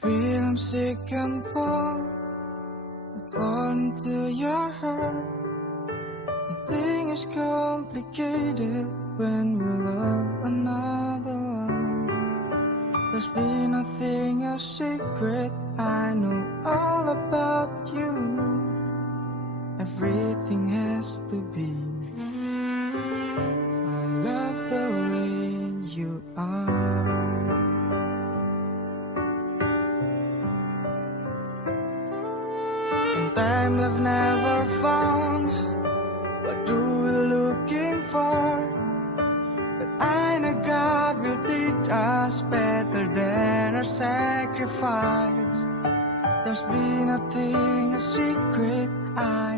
feel I'm sick and fall into your heart. Everything is complicated when we love another one. There's been nothing a secret, I know all about you. Everything has to be. I love the way you are. Sometimes I've never found what do we looking for, but I know God will teach us better than our sacrifice. There's been nothing a secret, I